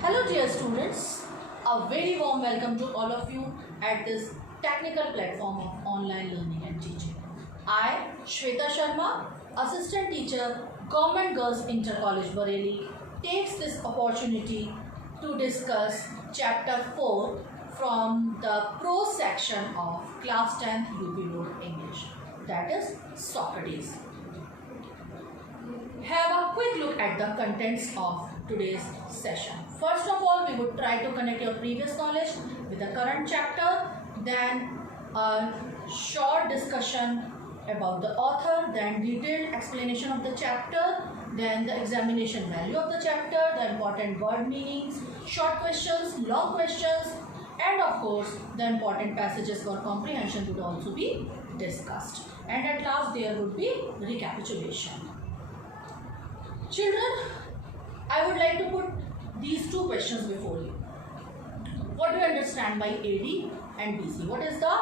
Hello dear students, a very warm welcome to all of you at this technical platform of online learning and teaching. I, Shweta Sharma, Assistant Teacher, Government Girls Inter College Bareilly, takes this opportunity to discuss Chapter 4 from the prose section of Class 10th UP Board English, that is Socrates. Have a quick look at the contents of today's session. First of all, we would try to connect your previous knowledge with the current chapter, then a short discussion about the author, then detailed explanation of the chapter, then the examination value of the chapter, the important word meanings, short questions, long questions, and of course the important passages for comprehension would also be discussed. And at last there would be recapitulation. Children, I would like to put these two questions before you. What do you understand by AD and BC? What is the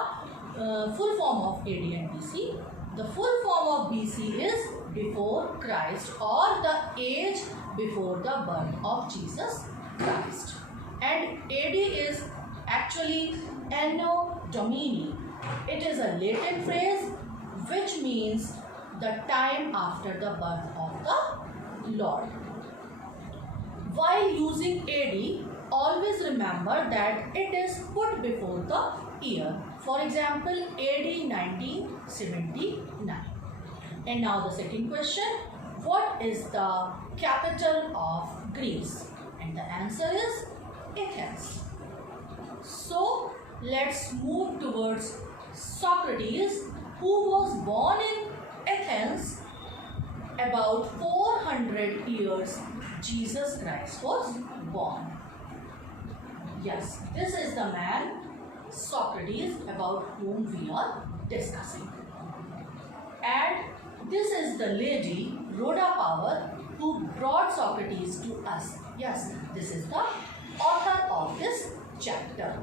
full form of AD and BC? The full form of BC is before Christ, or the age before the birth of Jesus Christ. And AD is actually Anno Domini. It is a Latin phrase which means the time after the birth of the Lord. While using AD, always remember that it is put before the year. For example, AD 1979. And now the second question, what is the capital of Greece? And the answer is Athens. So let's move towards Socrates, who was born in Athens about 400 years Jesus Christ was born. Yes, this is the man Socrates about whom we are discussing. And this is the lady Rhoda Power who brought Socrates to us. Yes, this is the author of this chapter.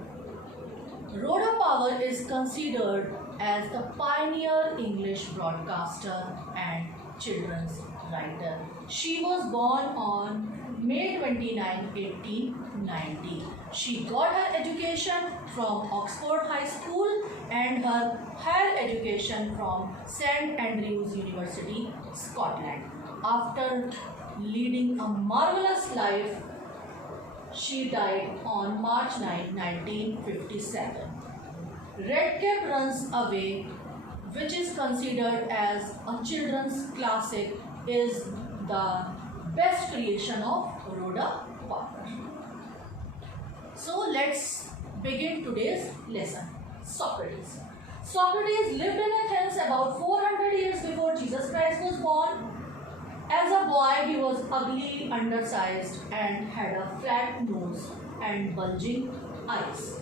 Rhoda Power is considered as the pioneer English broadcaster and children's writer. She was born on May 29, 1890. She got her education from Oxford High School and her higher education from St Andrews University, Scotland. After leading a marvelous life, she died on March 9, 1957. Redcap Runs Away, which is considered as a children's classic, is the best creation of Rhoda Power. So let's begin today's lesson. Socrates. Socrates lived in Athens about 400 years before Jesus Christ was born. As a boy, he was ugly, undersized, and had a flat nose and bulging eyes.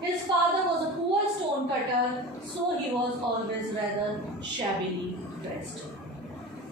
His father was a poor stonecutter, so he was always rather shabbily dressed.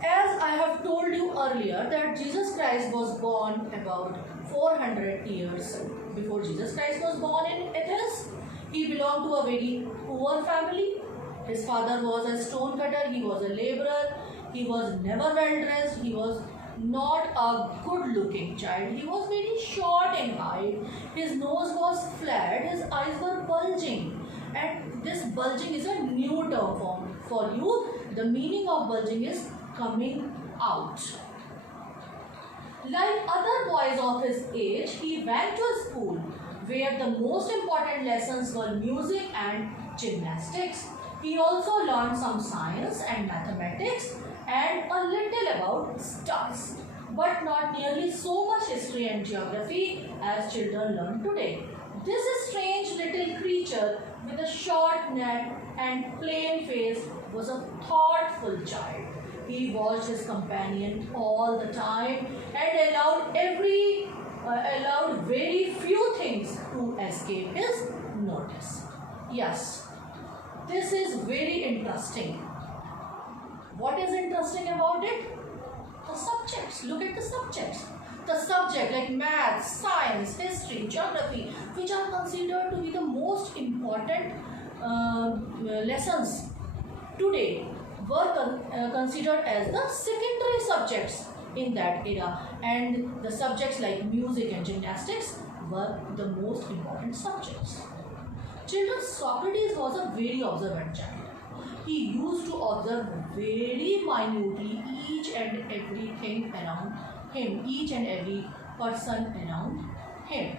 As I have told you earlier that Jesus Christ was born about 400 years before Jesus Christ was born in Athens. He belonged to a very poor family. His father was a stonecutter, he was a laborer, he was never well dressed, he was not a good looking child. He was very short in height, his nose was flat, his eyes were bulging, and this bulging is a new term for you. The meaning of bulging is coming out. Like other boys of his age, he went to a school where the most important lessons were music and gymnastics. He also learned some science and mathematics and a little about stars, but not nearly so much history and geography as children learn today. This strange little creature with a short neck and plain face was a thoughtful child. He watched his companion all the time and allowed very few things to escape his notice. Yes, this is very interesting. What is interesting about it? The subjects. Look at the subjects. The subject like math, science, history, geography, which are considered to be the most important lessons today, were considered as the secondary subjects in that era, and the subjects like music and gymnastics were the most important subjects. Children, Socrates was a very observant child. He used to observe very minutely each and everything around him, each and every person around him.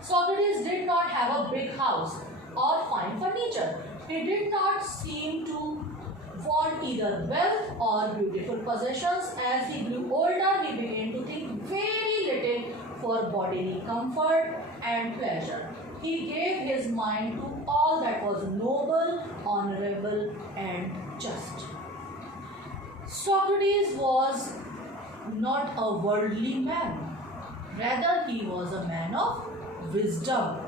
Socrates did not have a big house or fine furniture. He did not seem to want either wealth or beautiful possessions. As he grew older, he began to think very little for bodily comfort and pleasure. He gave his mind to all that was noble, honorable, and just. Socrates was not a worldly man. Rather, he was a man of wisdom.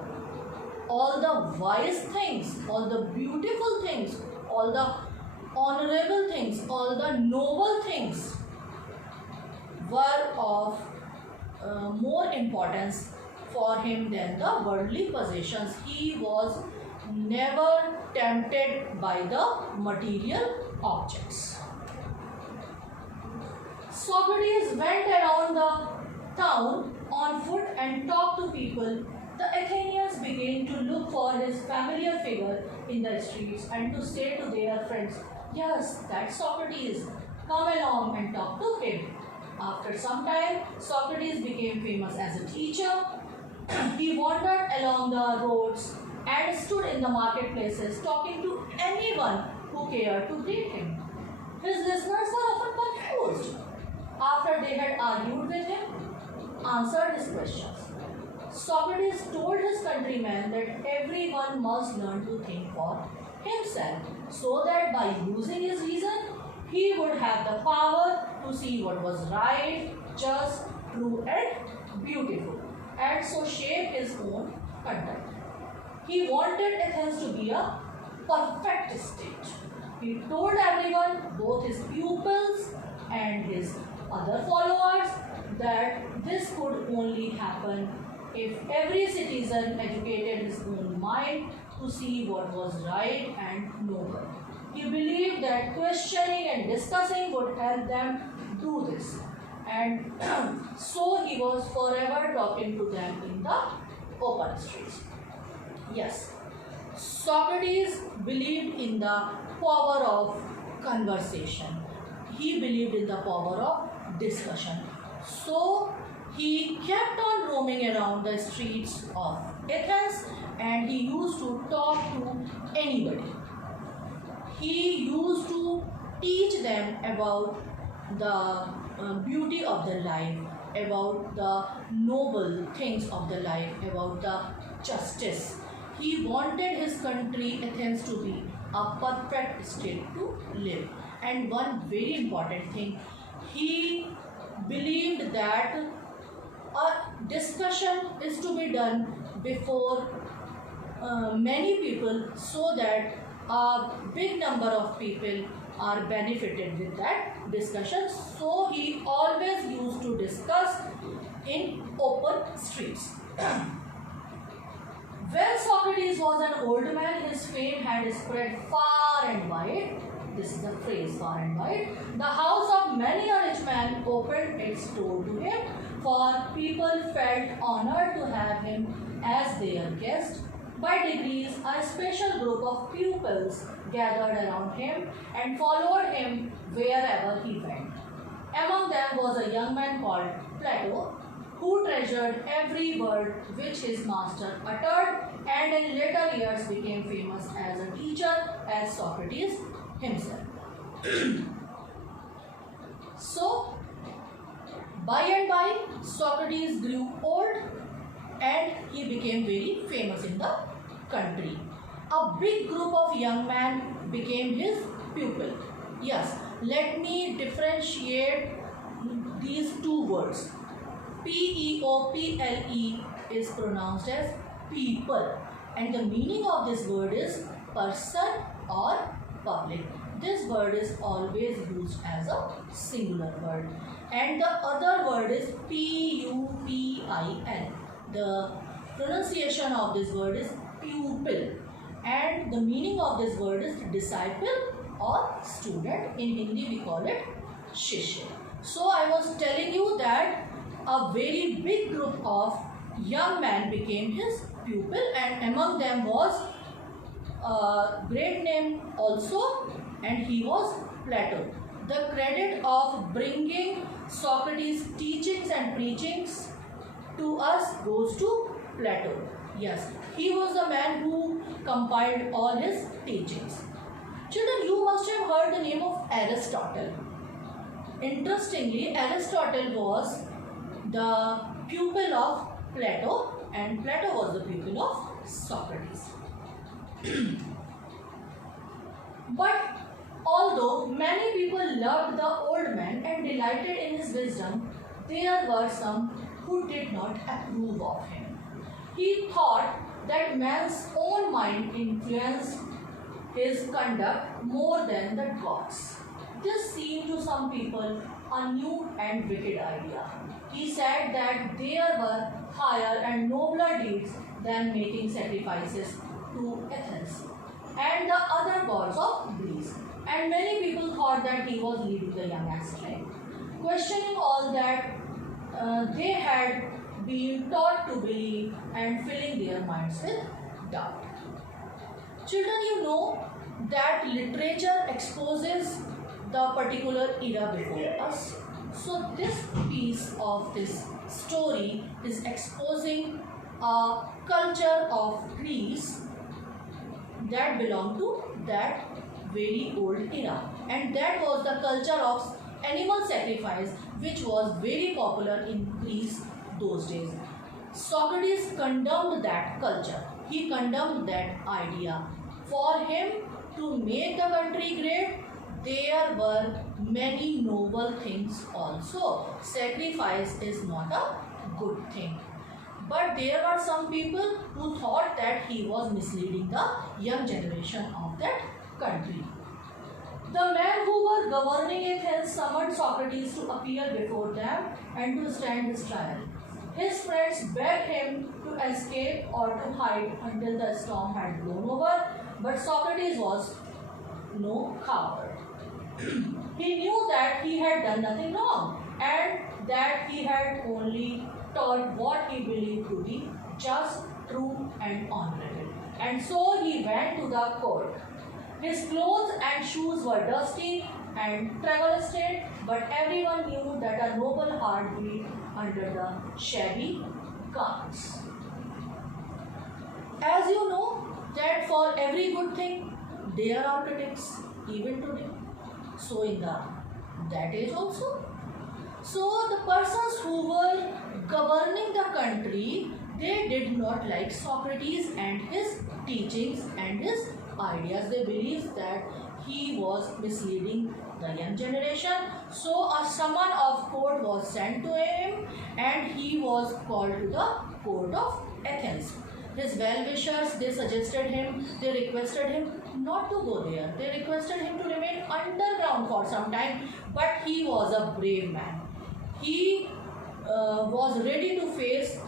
All the wise things, all the beautiful things, all the honorable things, all the noble things were of more importance for him than the worldly possessions. He was never tempted by the material objects. Socrates went around the town on foot and talked to people. The Athenians began to look for his familiar figure in the streets and to say to their friends, "Yes, that's Socrates. Come along and talk to him." After some time, Socrates became famous as a teacher. He wandered along the roads and stood in the marketplaces talking to anyone who cared to greet him. His listeners were often confused after they had argued with him, answered his questions. Socrates told his countrymen that everyone must learn to think for himself, so that by using his reason, he would have the power to see what was right, just, true, and beautiful, and so shape his own conduct. He wanted Athens to be a perfect state. He told everyone, both his pupils and his other followers, that this could only happen if every citizen educated his own mind to see what was right and noble. He believed that questioning and discussing would help them do this, and so he was forever talking to them in the open streets. Yes, Socrates believed in the power of conversation. He believed in the power of discussion. So he kept on roaming around the streets of Athens, and he used to talk to anybody. He used to teach them about the beauty of the life, about the noble things of the life, about the justice. He wanted his country, Athens, to be a perfect state to live. And one very important thing, he believed that a discussion is to be done before many people, so that a big number of people are benefited with that discussion. So he always used to discuss in open streets. When Socrates was an old man, his fame had spread far and wide. This is the phrase, far and wide. The house of many a rich man opened its door to him, for people felt honored to have him as their guest. By degrees, a special group of pupils gathered around him and followed him wherever he went. Among them was a young man called Plato, who treasured every word which his master uttered, and in later years became famous as a teacher as Socrates himself. So, by and by, Socrates grew old and he became very famous in the country. A big group of young men became his pupil. Yes, let me differentiate these two words. P-E-O-P-L-E is pronounced as people, and the meaning of this word is person or public. This word is always used as a singular word, and the other word is P-U-P-I-L. The pronunciation of this word is pupil, and the meaning of this word is disciple or student. In Hindi we call it Shishya. So I was telling you that a very big group of young men became his pupil, and among them was a great name also, and he was Plato. The credit of bringing Socrates' teachings and preachings to us goes to Plato. Yes, he was the man who compiled all his teachings. Children, you must have heard the name of Aristotle. Interestingly, Aristotle was the pupil of Plato, and Plato was the pupil of Socrates. But although many people loved the old man and delighted in his wisdom, there were some who did not approve of him. He thought that man's own mind influenced his conduct more than the gods. This seemed to some people a new and wicked idea. He said that there were higher and nobler deeds than making sacrifices to Athens and the other gods of Greece. And many people thought that he was leading the young astray, questioning all that they had been taught to believe and filling their minds with doubt. Children, you know that literature exposes the particular era before us. So this piece of this story is exposing a culture of Greece that belonged to that very old era, and that was the culture of animal sacrifice, which was very popular in Greece those days. Socrates condemned that culture. He condemned that idea. For him to make the country great, there were many noble things also. Sacrifice is not a good thing. But there were some people who thought that he was misleading the young generation of that country. The men who were governing Athens summoned Socrates to appear before them and to stand his trial. His friends begged him to escape or to hide until the storm had blown over, but Socrates was no coward. He knew that he had done nothing wrong and that he had only taught what he believed to be just, true, and honorable. And so he went to the court. His clothes and shoes were dusty and travel-stained, but everyone knew that a noble heart beat under the shabby garments. As you know, that for every good thing there are critics, even today. So in that age also. So the persons who were governing the country, they did not like Socrates and his teachings and his ideas. They believed that he was misleading the young generation. So a summon of court was sent to him and he was called to the court of Athens. His well-wishers, they suggested him, they requested him not to go there. They requested him to remain underground for some time, but he was a brave man. He was ready to face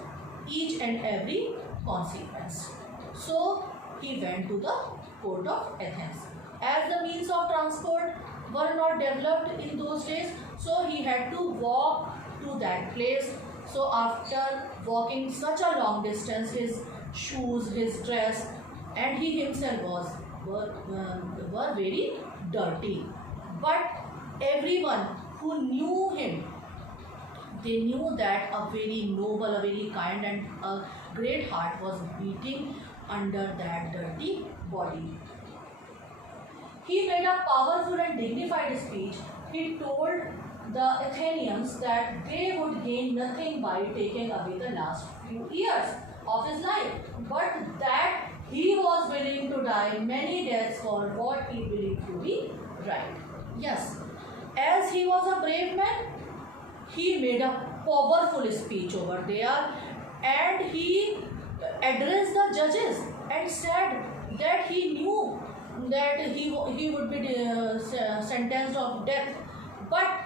each and every consequence. So he went to the court of Athens. As the means of transport were not developed in those days, so he had to walk to that place. So after walking such a long distance, his shoes, his dress, and he himself were very dirty. But everyone who knew him, they knew that a very noble, a very kind and a great heart was beating under that dirty body. He made a powerful and dignified speech. He told the Athenians that they would gain nothing by taking away the last few years of his life, but that he was willing to die many deaths for what he believed to be right. Yes, as he was a brave man, he made a powerful speech over there and he addressed the judges and said that he knew that he would be sentenced of death, but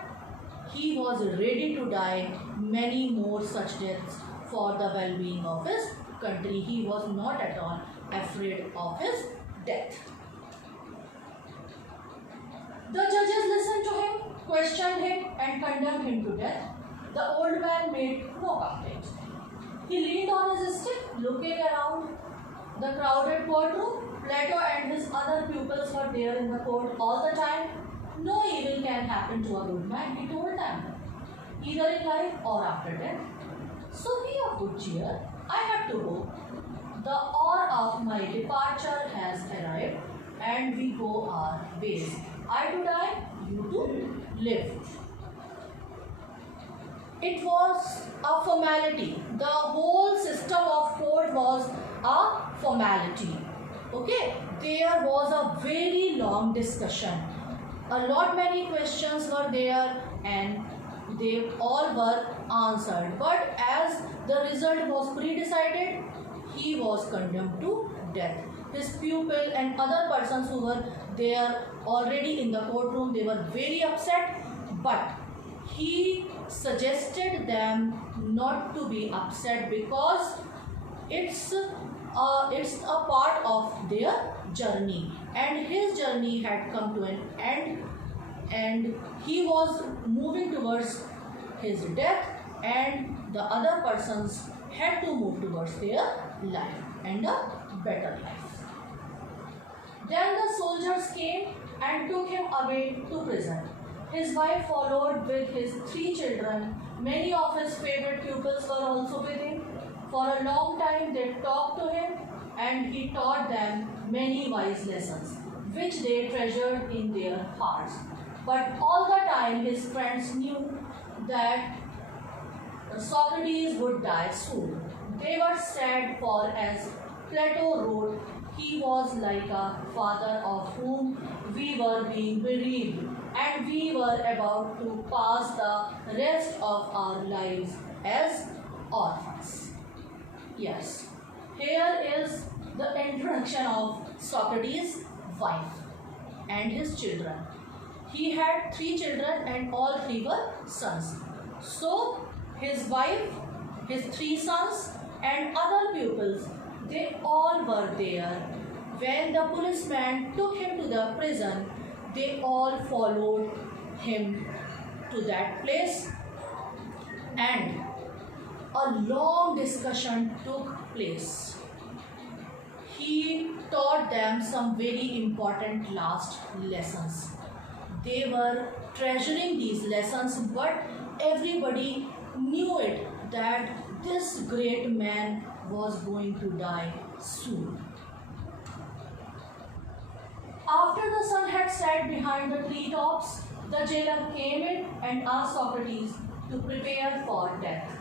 he was ready to die many more such deaths for the well-being of his country. He was not at all afraid of his death. The judges listened to him questioned him and condemned him to death. The old man made no complaint. He leaned on his stick, looking around the crowded courtroom. Plato and his other pupils were there in the court all the time. No evil can happen to a good man, he told them, either in life or after death. So be of good cheer. I have to go. The hour of my departure has arrived, and we go our ways. I to die, you to live. It was a formality. The whole system of court was a formality. Okay, there was a very long discussion. A lot many questions were there, and they all were answered. But as the result was pre-decided, he was condemned to death. His pupil and other persons who were there already in the courtroom, they were very upset, but he suggested them not to be upset because it's a part of their journey, and his journey had come to an end, and he was moving towards his death, and the other persons had to move towards their life and a better life. Then the soldiers came and took him away to prison. His wife followed with his 3 children. Many of his favorite pupils were also with him. For a long time they talked to him, and he taught them many wise lessons, which they treasured in their hearts. But all the time his friends knew that Socrates would die soon. They were sad, for as Plato wrote, he was like a father of whom we were being bereaved, and we were about to pass the rest of our lives as orphans. Yes, here is the introduction of Socrates' wife and his children. He had 3 children, and all 3 were sons. So his wife, his 3 sons, and other pupils, they all were there. When the policeman took him to the prison, they all followed him to that place, and a long discussion took place. He taught them some very important last lessons. They were treasuring these lessons, but everybody knew it that this great man was going to die soon. After the sun had set behind the treetops, the jailer came in and asked Socrates to prepare for death.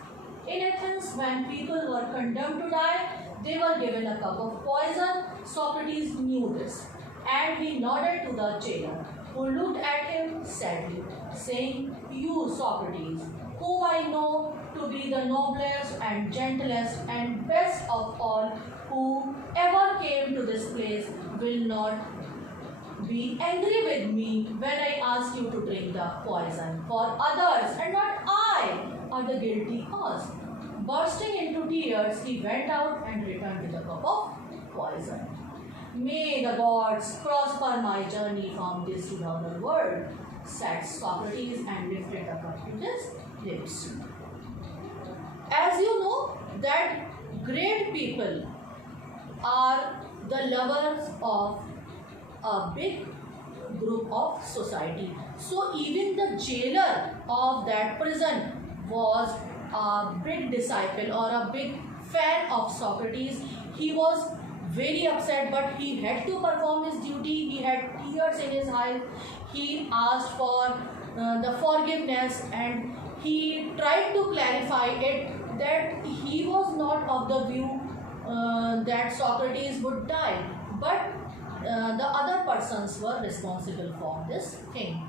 In Athens, when people were condemned to die, they were given a cup of poison. Socrates knew this, and he nodded to the jailer, who looked at him sadly, saying, "You, Socrates, whom I know to be the noblest and gentlest and best of all who ever came to this place, will not be angry with me when I ask you to drink the poison, for others and not I are the guilty cause." Bursting into tears, he went out and returned with a cup of poison. "May the gods prosper my journey from this to the other world," said Socrates, and lifted the cup to his lips. As you know that great people are the lovers of a big group of society. So even the jailer of that prison was a big disciple or a big fan of Socrates. He was very upset, but he had to perform his duty. He had tears in his eyes. He asked for the forgiveness, and he tried to clarify it that he was not of the view that Socrates would die, but the other persons were responsible for this thing.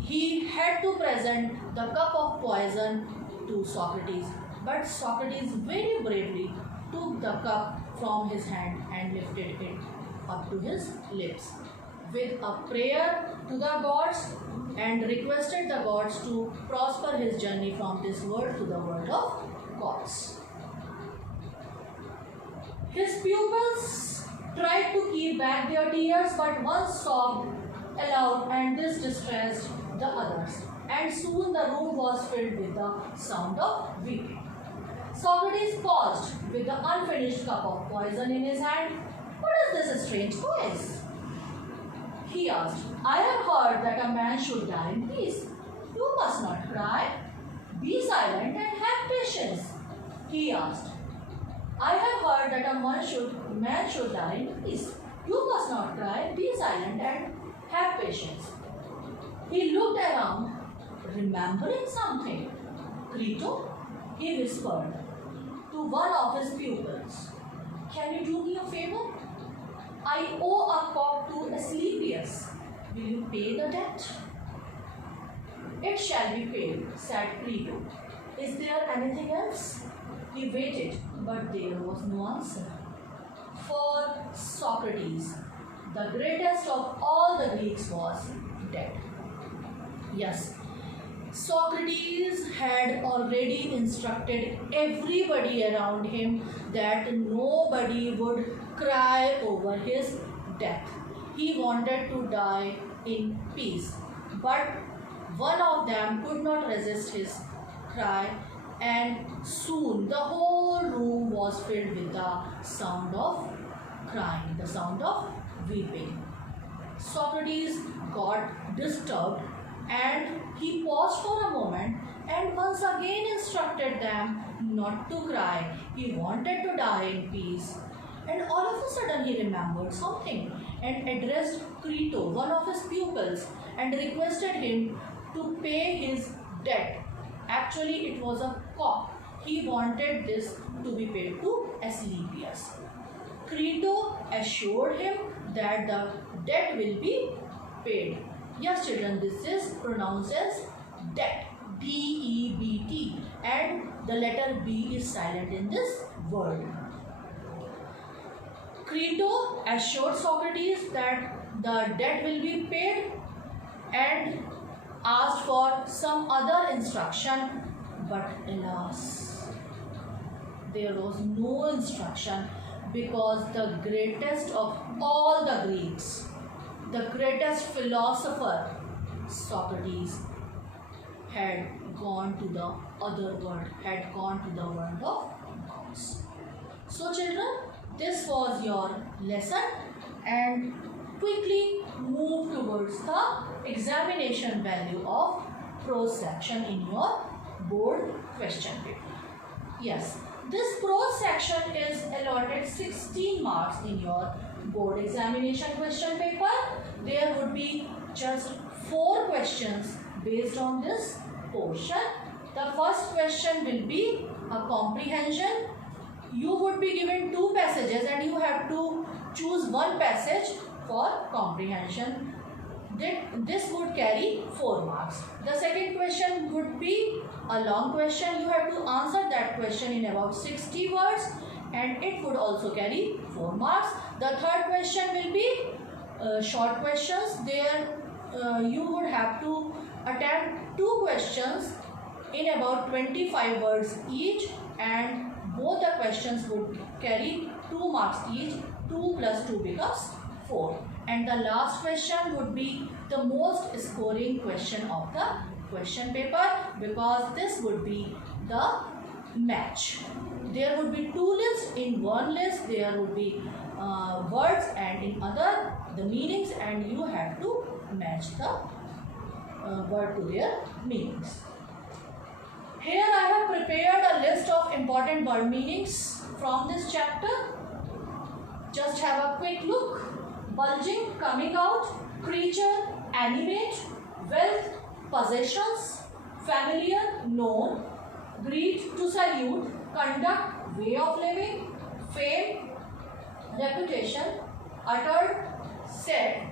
He had to present the cup of poison to Socrates, but Socrates very bravely took the cup from his hand and lifted it up to his lips with a prayer to the gods, and requested the gods to prosper his journey from this world to the world of gods. His pupils tried to keep back their tears, but one sobbed aloud, and this distressed the others. And soon the room was filled with the sound of weeping. Socrates paused with the unfinished cup of poison in his hand. What is this strange noise? He asked. I have heard that a man should die in peace. You must not cry. Be silent and have patience. He asked. I have heard that a man should die in peace. You must not cry. Be silent and have patience. He looked around, remembering something. Crito, he whispered to one of his pupils, can you do me a favor? I owe a cock to Asclepius. Will you pay the debt? It shall be paid, said Crito. Is there anything else? He waited, but there was no answer. For Socrates, the greatest of all the Greeks, was dead. Yes, Socrates had already instructed everybody around him that nobody would cry over his death. He wanted to die in peace, but one of them could not resist his cry, and soon the whole room was filled with the sound of crying, the sound of weeping. Socrates got disturbed and he paused for a moment and once again instructed them not to cry. He wanted to die in peace. And all of a sudden he remembered something and addressed Crito, one of his pupils, and requested him to pay his debt. Actually, it was a cock. He wanted this to be paid to Asclepius. Crito assured him that the debt will be paid. Yes, children, this is pronounced as debt, D-E-B-T, and the letter B is silent in this word. Crito assured Socrates that the debt will be paid and asked for some other instruction, but alas, there was no instruction because the greatest of all the Greeks, the greatest philosopher, Socrates, had gone to the other world, had gone to the world of gods. So children, this was your lesson, and quickly move towards the examination value of prose section in your board question paper. Yes, this prose section is allotted 16 marks in your board examination question paper. There would be just 4 questions based on this portion. The first question will be a comprehension. You would be given 2 passages and you have to choose one passage for comprehension. This would carry 4 marks. The second question would be a long question. You have to answer that question in about 60 words and it would also carry 4 marks. The third question will be short questions. There you would have to attempt 2 questions in about 25 words each, and both the questions would carry 2 marks each. 2 plus 2 becomes 4. And the last question would be the most scoring question of the question paper, because this would be the match. There would be 2 lists. In one list there would be words and in other the meanings, and you have to match the word to their meanings. Here I have prepared a list of important word meanings from this chapter. Just have a quick look. Bulging, coming out, creature, animate, wealth, possessions, familiar, known, greet, to salute, conduct, way of living, fame, reputation, uttered, said,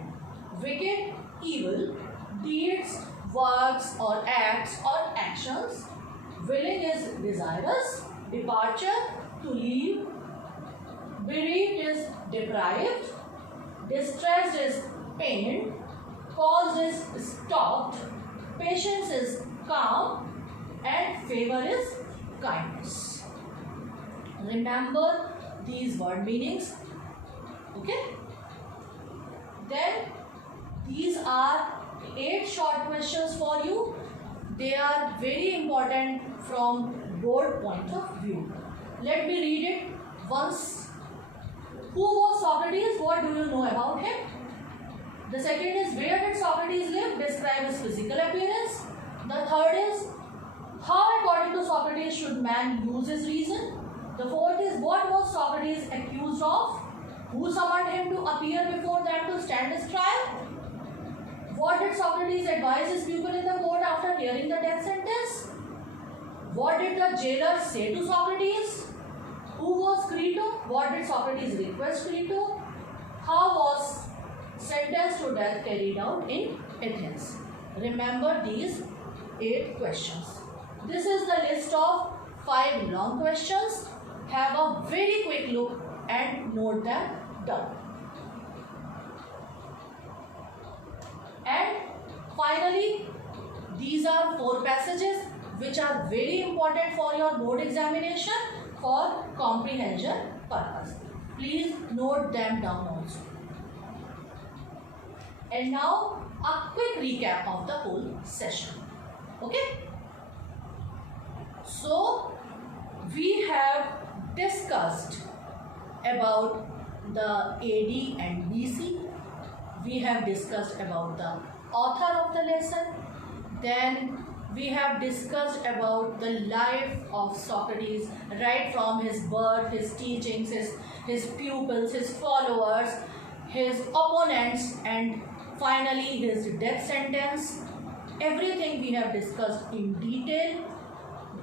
wicked, evil, deeds, works or acts or actions. Willing is desirous, departure, to leave, bereaved is deprived, distressed is pained, caused is stopped, patience is calm, and favor is kindness. Remember these word meanings. Okay? Then these are 8 short questions for you. They are very important from board point of view. Let me read it once. Who was Socrates? What do you know about him? The second is, where did Socrates live? Describe his physical appearance. The third is, how according to Socrates should man use his reason? The fourth is, what was Socrates accused of? Who summoned him to appear before them to stand his trial? What did Socrates advise his pupil in the court after hearing the death sentence? What did the jailer say to Socrates? Who was Crito? What did Socrates request Crito? How was sentence to death carried out in Athens? Remember these 8 questions. This is the list of 5 long questions. Have a very quick look and note them down. And finally, these are 4 passages which are very important for your board examination for comprehension purpose. Please note them down also. And now a quick recap of the whole session. Okay? So we have discussed about the AD and BC. We have discussed about the author of the lesson. Then we have discussed about the life of Socrates, right from his birth, his teachings, his pupils, his followers, his opponents, and finally his death sentence. Everything we have discussed in detail.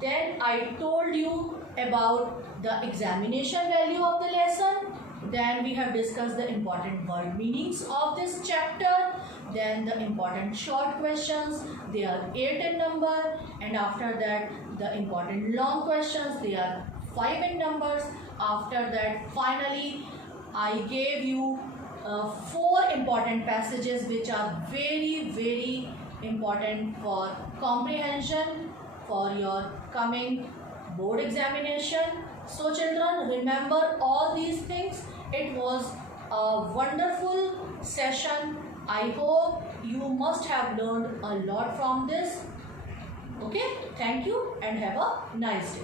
Then I told you about the examination value of the lesson. Then we have discussed the important word meanings of this chapter. Then the important short questions, they are 8 in number, and after that the important long questions, they are 5 in numbers. After that, finally I gave you 4 important passages which are very, very important for comprehension for your coming board examination. So children, remember all these things. It was a wonderful session. I hope you must have learned a lot from this. Okay, thank you and have a nice day.